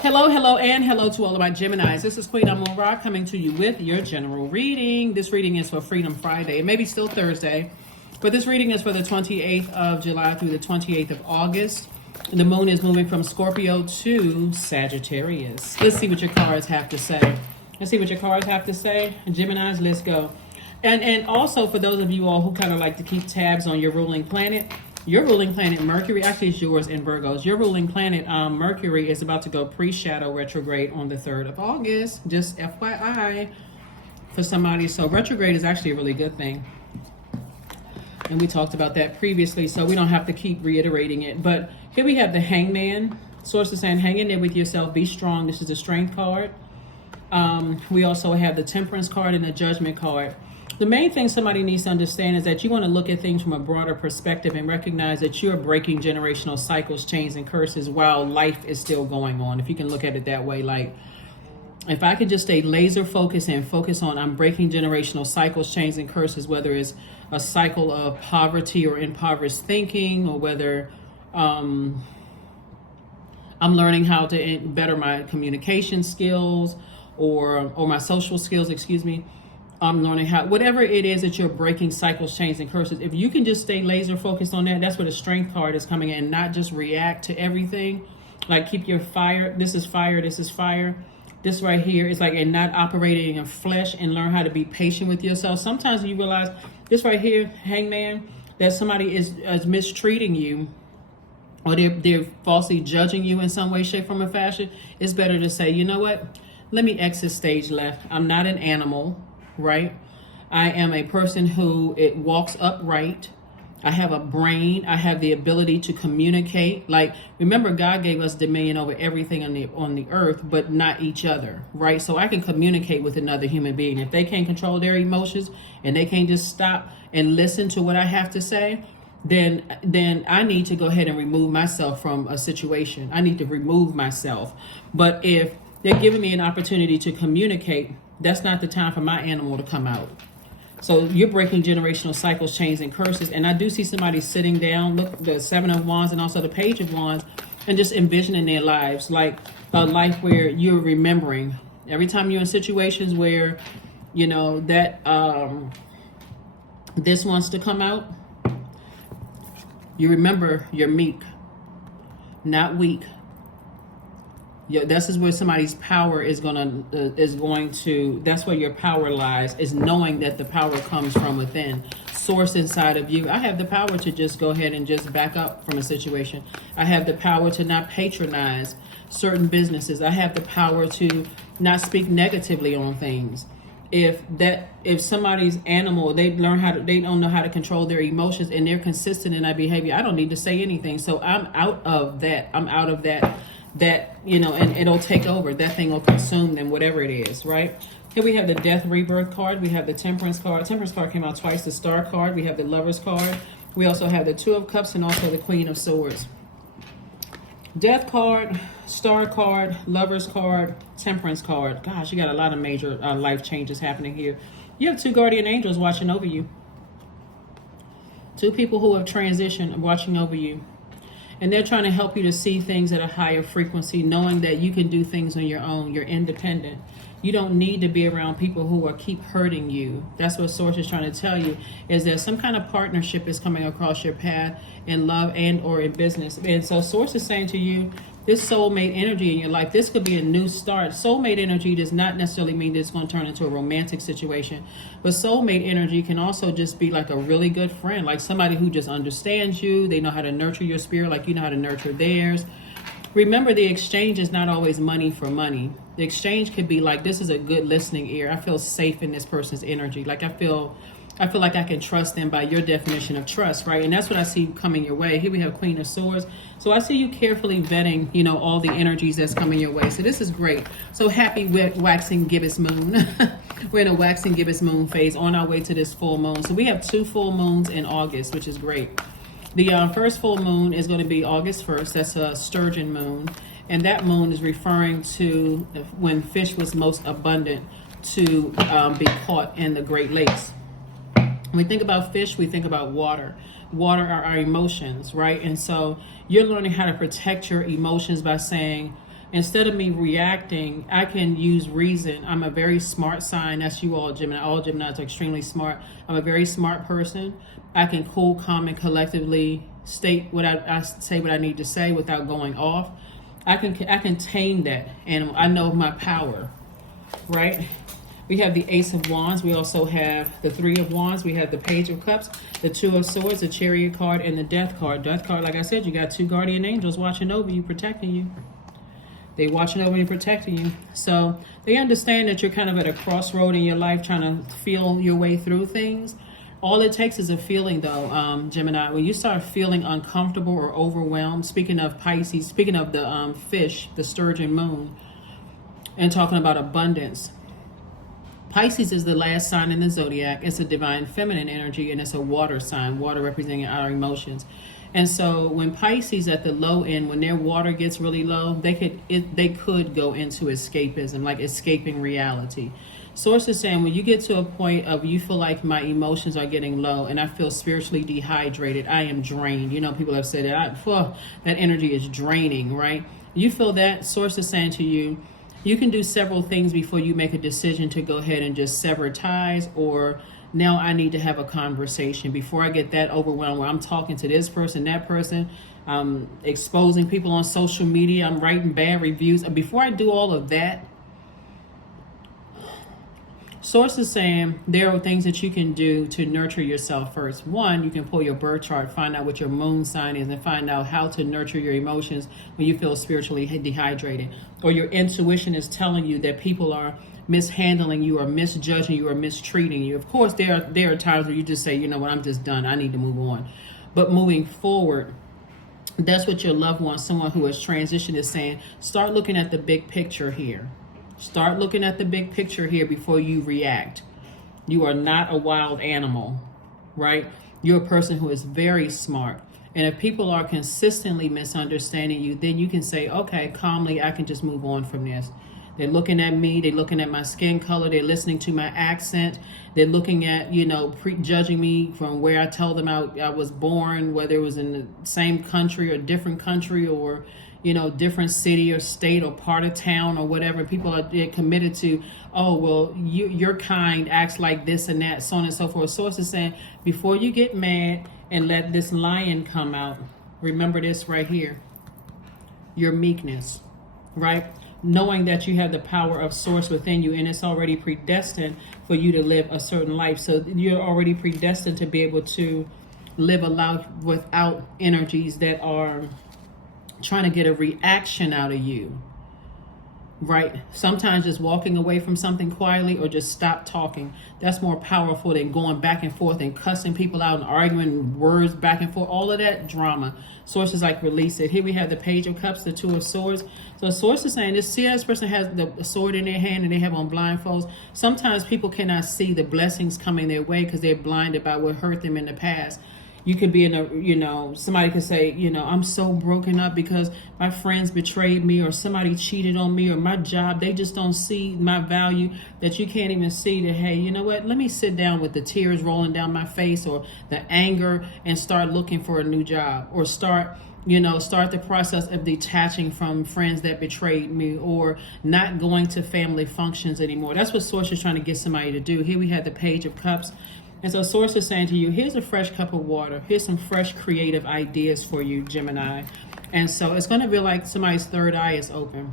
Hello, hello, and hello to all of my Geminis. This is Queen Amun Ra coming to you with your general reading. This reading is for Freedom Friday. It may be still Thursday, but this reading is for the 28th of July through the 28th of August. The moon is moving from Scorpio to Sagittarius. Let's see what your cards have to say. Geminis, let's go. And also for those of you all who kind of like to keep tabs on your ruling planet, Mercury, actually is yours in Virgos. Your ruling planet, Mercury, is about to go pre-shadow retrograde on the 3rd of August. Just FYI for somebody. So retrograde is actually a really good thing. And we talked about that previously, so we don't have to keep reiterating it. But here we have the Hangman. Source is saying, hang in there with yourself. Be strong. This is the Strength card. We also have the Temperance card and the Judgment card. The main thing somebody needs to understand is that you want to look at things from a broader perspective and recognize that you're breaking generational cycles, chains, and curses while life is still going on. If you can look at it that way, like if I could just stay laser focused and focus on I'm breaking generational cycles, chains, and curses, whether it's a cycle of poverty or impoverished thinking, or whether I'm learning how to better my communication skills or my social skills, I'm learning how, whatever it is that you're breaking cycles, chains, and curses. If you can just stay laser focused on that, that's where the Strength card is coming in, and not just react to everything. Like keep your fire. This is fire. This is fire. This right here is like, and not operating in flesh, and learn how to be patient with yourself. Sometimes you realize this right here, Hangman, that somebody is mistreating you, or they're falsely judging you in some way, shape, form, or fashion. It's better to say, you know what? Let me exit stage left. I'm not an animal. Right? I am a person who walks upright. I have a brain. I have the ability to communicate. Like, remember, God gave us dominion over everything on the earth, but not each other, right? So I can communicate with another human being. If they can't control their emotions and they can't just stop and listen to what I have to say, then I need to go ahead and remove myself from a situation. I need to remove myself. But if they're giving me an opportunity to communicate, that's not the time for my animal to come out. So you're breaking generational cycles, chains, and curses. And I do see somebody sitting down, look, the 7 of Wands and also the Page of Wands, and just envisioning their lives, like a life where you're remembering. Every time you're in situations where, you know, that this wants to come out, you remember you're meek, not weak. Yeah, this is where somebody's power is going to, that's where your power lies, is knowing that the power comes from within, source inside of you. I have the power to just go ahead and just back up from a situation. I have the power to not patronize certain businesses. I have the power to not speak negatively on things. If somebody's animal, they don't know how to control their emotions, and they're consistent in that behavior, I don't need to say anything. So I'm out of that. You know, and it'll take over. That thing will consume them, whatever it is, right? Here we have the Death Rebirth card. We have the Temperance card. Temperance card came out twice. The Star card. We have the Lovers card. We also have the Two of Cups and also the Queen of Swords. Death card, Star card, Lovers card, Temperance card. Gosh, you got a lot of major life changes happening here. You have 2 guardian angels watching over you. 2 people who have transitioned watching over you. And they're trying to help you to see things at a higher frequency, knowing that you can do things on your own. You're independent. You don't need to be around people who keep hurting you. That's what Source is trying to tell you, is that some kind of partnership is coming across your path in love and or in business. And so Source is saying to you, this soulmate energy in your life, this could be a new start. Soulmate energy does not necessarily mean that it's going to turn into a romantic situation. But soulmate energy can also just be like a really good friend, like somebody who just understands you. They know how to nurture your spirit like you know how to nurture theirs. Remember, the exchange is not always money for money. The exchange could be like, this is a good listening ear. I feel safe in this person's energy. Like I feel like I can trust them by your definition of trust, right? And that's what I see coming your way. Here we have Queen of Swords. So I see you carefully vetting, you know, all the energies that's coming your way. So this is great. So happy waxing gibbous moon. We're in a waxing gibbous moon phase on our way to this full moon. So we have 2 full moons in August, which is great. The first full moon is going to be August 1st. That's a sturgeon moon. And that moon is referring to when fish was most abundant to be caught in the Great Lakes. When we think about fish, we think about water. Water are our emotions, right? And so you're learning how to protect your emotions by saying, Instead of me reacting, I can use reason. I'm a very smart sign. That's you all, Gemini. All Geminis are extremely smart. I'm a very smart person. I can cool, calm, and collectively state what I say what I need to say without going off. I can tame that, and I know my power, right? We have the Ace of Wands. We also have the Three of Wands. We have the Page of Cups, the Two of Swords, the Chariot card, and the Death card. Death card, like I said, you got two guardian angels watching over you, protecting you. They watching over you, protecting you. So they understand that you're kind of at a crossroad in your life, trying to feel your way through things. All it takes is a feeling, though, Gemini. When you start feeling uncomfortable or overwhelmed, speaking of Pisces, speaking of the fish, the sturgeon moon, and talking about abundance, Pisces is the last sign in the zodiac. It's a divine feminine energy, and it's a water sign, water representing our emotions. And so when Pisces at the low end, when their water gets really low, they could go into escapism, like escaping reality. Source is saying when you get to a point of you feel like my emotions are getting low and I feel spiritually dehydrated, I am drained. You know, people have said that that energy is draining, right? You feel that, Source is saying to you, you can do several things before you make a decision to go ahead and just sever ties, or now I need to have a conversation before I get that overwhelmed where I'm talking to this person, that person, I'm exposing people on social media, I'm writing bad reviews. Before I do all of that, Source is saying there are things that you can do to nurture yourself first. One, you can pull your birth chart, find out what your moon sign is, and find out how to nurture your emotions when you feel spiritually dehydrated. Or your intuition is telling you that people are mishandling you or misjudging you or mistreating you. Of course, there are times where you just say, you know what, I'm just done. I need to move on. But moving forward, that's what your loved one, someone who has transitioned, is saying. Start looking at the big picture here. Start looking at the big picture here before you react. You are not a wild animal, right? You're a person who is very smart. And if people are consistently misunderstanding you, then you can say, okay, calmly, I can just move on from this. They're looking at me. They're looking at my skin color. They're listening to my accent. They're looking at, judging me from where I tell them I was born, whether it was in the same country or different country or, different city or state or part of town or whatever. People are committed to, oh, well, your kind acts like this and that, so on and so forth. Source is saying, before you get mad and let this lion come out, remember this right here. Your meekness, right? Knowing that you have the power of Source within you, and it's already predestined for you to live a certain life. So you're already predestined to be able to live a life without energies that are trying to get a reaction out of you, right? Sometimes just walking away from something quietly or just stop talking, that's more powerful than going back and forth and cussing people out and arguing words back and forth, all of that drama. Source is like, release it. Here we have the Page of Cups, the Two of Swords. So Source is saying, this person has the sword in their hand and they have on blindfolds. Sometimes people cannot see the blessings coming their way because they're blinded by what hurt them in the past. You could be in a, somebody could say, I'm so broken up because my friends betrayed me or somebody cheated on me or my job. They just don't see my value, that you can't even see that, hey, you know what? Let me sit down with the tears rolling down my face or the anger and start looking for a new job, or start the process of detaching from friends that betrayed me, or not going to family functions anymore. That's what Source is trying to get somebody to do. Here we have the Page of Cups. And so Source is saying to you, here's a fresh cup of water. Here's some fresh creative ideas for you, Gemini. And so it's going to be like somebody's third eye is open.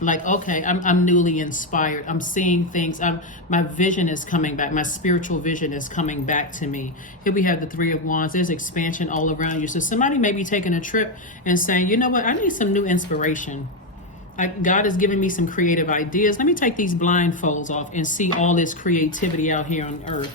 Like, okay, I'm newly inspired. I'm seeing things. My vision is coming back. My spiritual vision is coming back to me. Here we have the Three of Wands. There's expansion all around you. So somebody may be taking a trip and saying, you know what, I need some new inspiration. God has given me some creative ideas. Let me take these blindfolds off and see all this creativity out here on earth.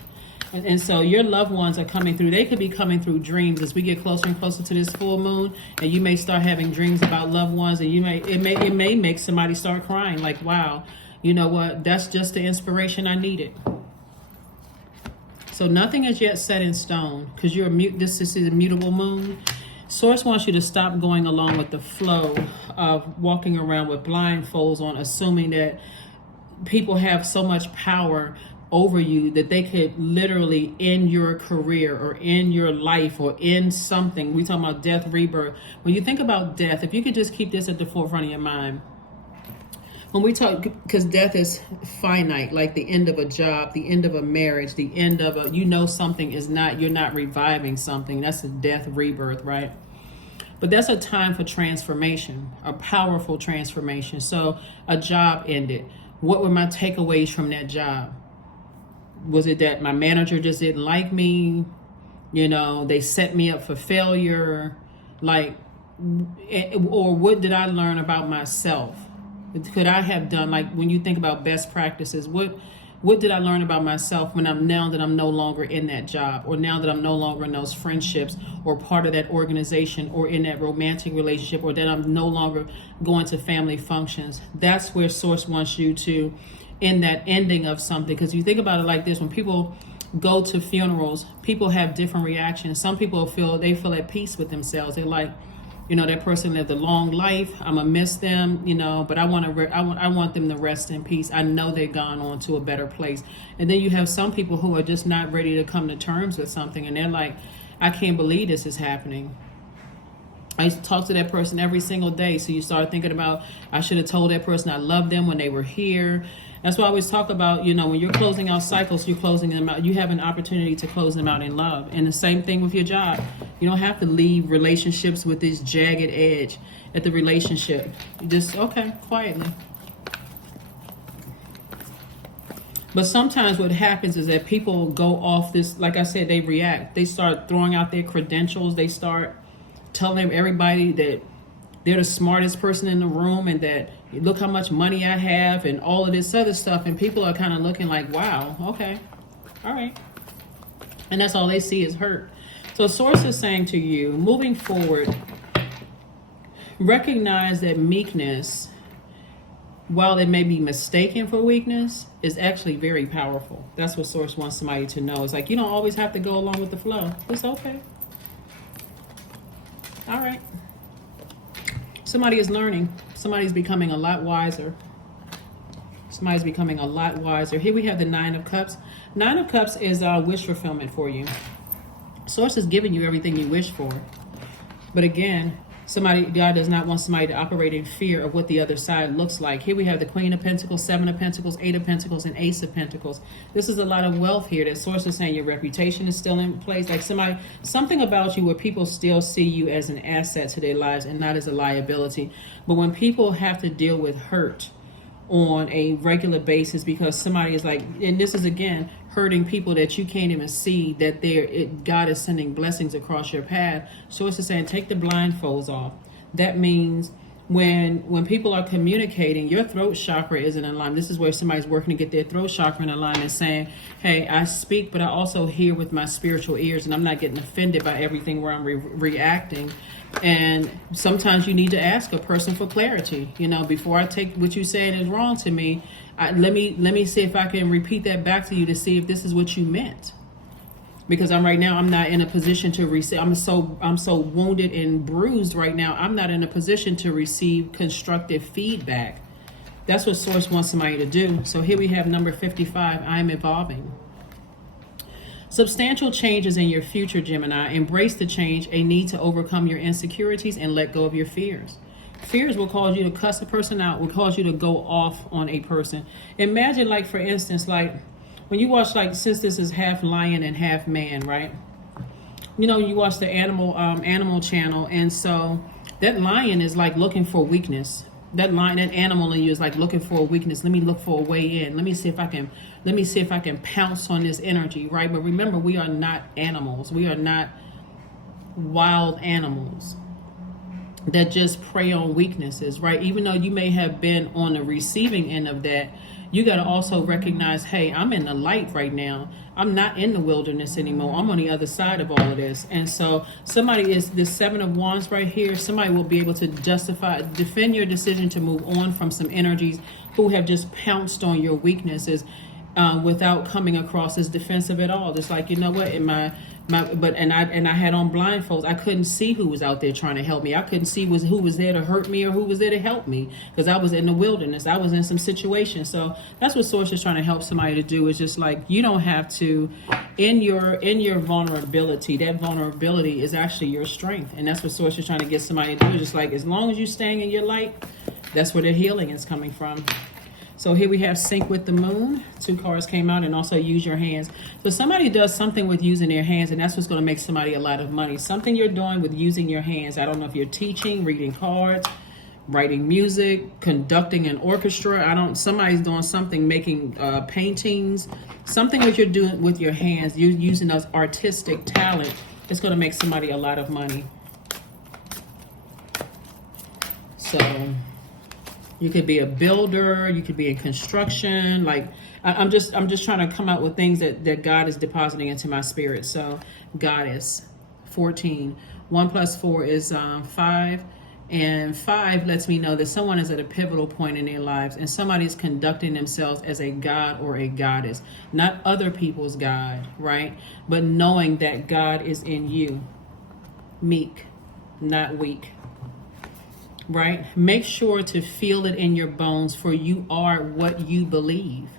And so your loved ones are coming through. They could be coming through dreams as we get closer and closer to this full moon. And you may start having dreams about loved ones, and it may make somebody start crying. Like, wow, you know what? That's just the inspiration I needed. So nothing is yet set in stone because this is a mutable moon. Source wants you to stop going along with the flow of walking around with blindfolds on, assuming that people have so much power over you that they could literally end your career or end your life or end something. We talking about death, rebirth. When you think about death, if you could just keep this at the forefront of your mind. When we talk, because death is finite, like the end of a job, the end of a marriage, the end of a, something is not, you're not reviving something. That's a death, rebirth, right? But that's a time for transformation, a powerful transformation. So a job ended. What were my takeaways from that job? Was it that my manager just didn't like me? They set me up for failure? Or what did I learn about myself? Could I have done, like when you think about best practices, what did I learn about myself now that I'm no longer in that job, or now that I'm no longer in those friendships or part of that organization or in that romantic relationship, or that I'm no longer going to family functions? That's where Source wants you to, in that ending of something. Because you think about it like this, when people go to funerals, people have different reactions. Some people feel at peace with themselves. They're like, that person lived a long life. I'm gonna miss them, but I want them to rest in peace. I know they've gone on to a better place. And then you have some people who are just not ready to come to terms with something, and they're like, I can't believe this is happening. I used to talk to that person every single day. So you start thinking about, I should have told that person I loved them when they were here. That's why I always talk about, when you're closing out cycles, you're closing them out. You have an opportunity to close them out in love. And the same thing with your job. You don't have to leave relationships with this jagged edge at the relationship. You just, quietly. But sometimes what happens is that people go off this, like I said, they react. They start throwing out their credentials. They start telling everybody that they're the smartest person in the room, and that look how much money I have and all of this other stuff. And people are kind of looking like, wow, okay, all right. And that's all they see is hurt. So Source is saying to you, moving forward, recognize that meekness, while it may be mistaken for weakness, is actually very powerful. That's what Source wants somebody to know. It's like, you don't always have to go along with the flow. It's okay. All right. Somebody is learning. Somebody's becoming a lot wiser. Somebody's becoming a lot wiser. Here we have the 9 of Cups. 9 of Cups is wish fulfillment for you. Source is giving you everything you wish for. But again, God does not want somebody to operate in fear of what the other side looks like. Here we have the Queen of Pentacles, 7 of Pentacles, 8 of Pentacles, and Ace of Pentacles. This is a lot of wealth here. That Source is saying your reputation is still in place. Like something about you where people still see you as an asset to their lives and not as a liability. But when people have to deal with hurt on a regular basis because somebody is like, and this is again hurting people that you can't even see, that God is sending blessings across your path. So it's just saying, take the blindfolds off. That means when people are communicating, your throat chakra isn't in alignment. This is where somebody's working to get their throat chakra in alignment, saying, hey, I speak, but I also hear with my spiritual ears, and I'm not getting offended by everything where I'm reacting. And sometimes you need to ask a person for clarity. Before I take what you saying is wrong to me, let me see if I can repeat that back to you to see if this is what you meant. Because I'm not in a position to receive. I'm so wounded and bruised right now. I'm not in a position to receive constructive feedback. That's what Source wants somebody to do. So here we have number 55. I'm evolving. Substantial changes in your future, Gemini. Embrace the change, a need to overcome your insecurities and let go of your fears. Fears will cause you to cuss a person out, will cause you to go off on a person. Imagine, like, for instance, like when you watch, like, since this is half lion and half man, right? You watch the animal channel, and so that lion is like looking for weakness. That animal in you is like looking for a weakness. Let me look for a way in. Let me see if I can pounce on this energy, right? But remember, we are not animals. We are not wild animals that just prey on weaknesses, right? Even though you may have been on the receiving end of that, you got to also recognize, hey, I'm in the light right now. I'm not in the wilderness anymore. I'm on the other side of all of this. And so somebody is this 7 of Wands right here. Somebody will be able to defend your decision to move on from some energies who have just pounced on your weaknesses without coming across as defensive at all. It's like, you know what, And I had on blindfolds. I couldn't see who was out there trying to help me. I couldn't see who was there to hurt me or who was there to help me, because I was in the wilderness. I was in some situation. So that's what Source is trying to help somebody to do. Is just like, you don't have to, in your vulnerability. That vulnerability is actually your strength, and that's what Source is trying to get somebody to do. Just like, as long as you're staying in your light, that's where the healing is coming from. So here we have Sync with the Moon. 2 cards came out, and also Use Your Hands. So somebody does something with using their hands, and that's what's going to make somebody a lot of money. Something you're doing with using your hands. I don't know if you're teaching, reading cards, writing music, conducting an orchestra. Somebody's doing something, making paintings. Something that you're doing with your hands, you're using those artistic talent. It's going to make somebody a lot of money. So you could be a builder, you could be in construction. Like, I'm just trying to come out with things that God is depositing into my spirit. So Goddess, 14. 1 plus 4 is 5. And 5 lets me know that someone is at a pivotal point in their lives, and somebody's conducting themselves as a god or a goddess. Not other people's God, right? But knowing that God is in you. Meek, not weak. Right? Make sure to feel it in your bones, for you are what you believe.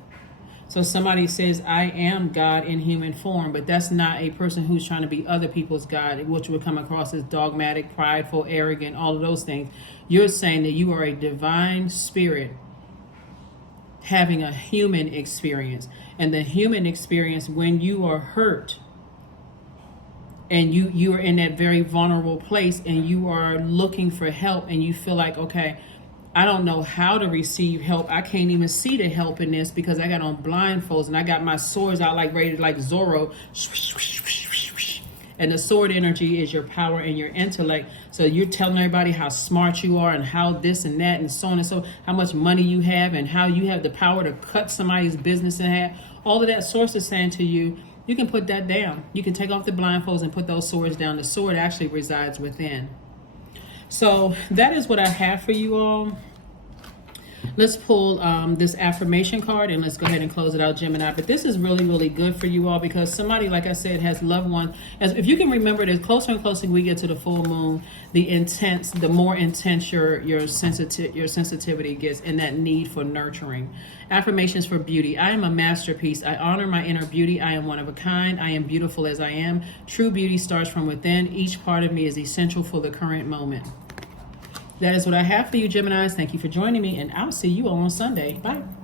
So somebody says, I am God in human form, but that's not a person who's trying to be other people's God, which would come across as dogmatic, prideful, arrogant, all of those things. You're saying that you are a divine spirit having a human experience. And the human experience, when you are hurt, and you are in that very vulnerable place, and you are looking for help, and you feel like, okay, I don't know how to receive help. I can't even see the help in this because I got on blindfolds and I got my swords out like ready, like Zorro. And the sword energy is your power and your intellect. So you're telling everybody how smart you are and how this and that and so on and so, how much money you have and how you have the power to cut somebody's business in half. All of that Source is saying to you, you can put that down. You can take off the blindfolds and put those swords down. The sword actually resides within. So that is what I have for you all. Let's pull this affirmation card, and let's go ahead and close it out, Gemini. But this is really, really good for you all, because somebody, like I said, has loved ones. If you can remember, the closer and closer we get to the full moon, the more intense your sensitivity gets, and that need for nurturing. Affirmations for beauty. I am a masterpiece. I honor my inner beauty. I am one of a kind. I am beautiful as I am. True beauty starts from within. Each part of me is essential for the current moment. That is what I have for you, Geminis. Thank you for joining me, and I'll see you all on Sunday. Bye.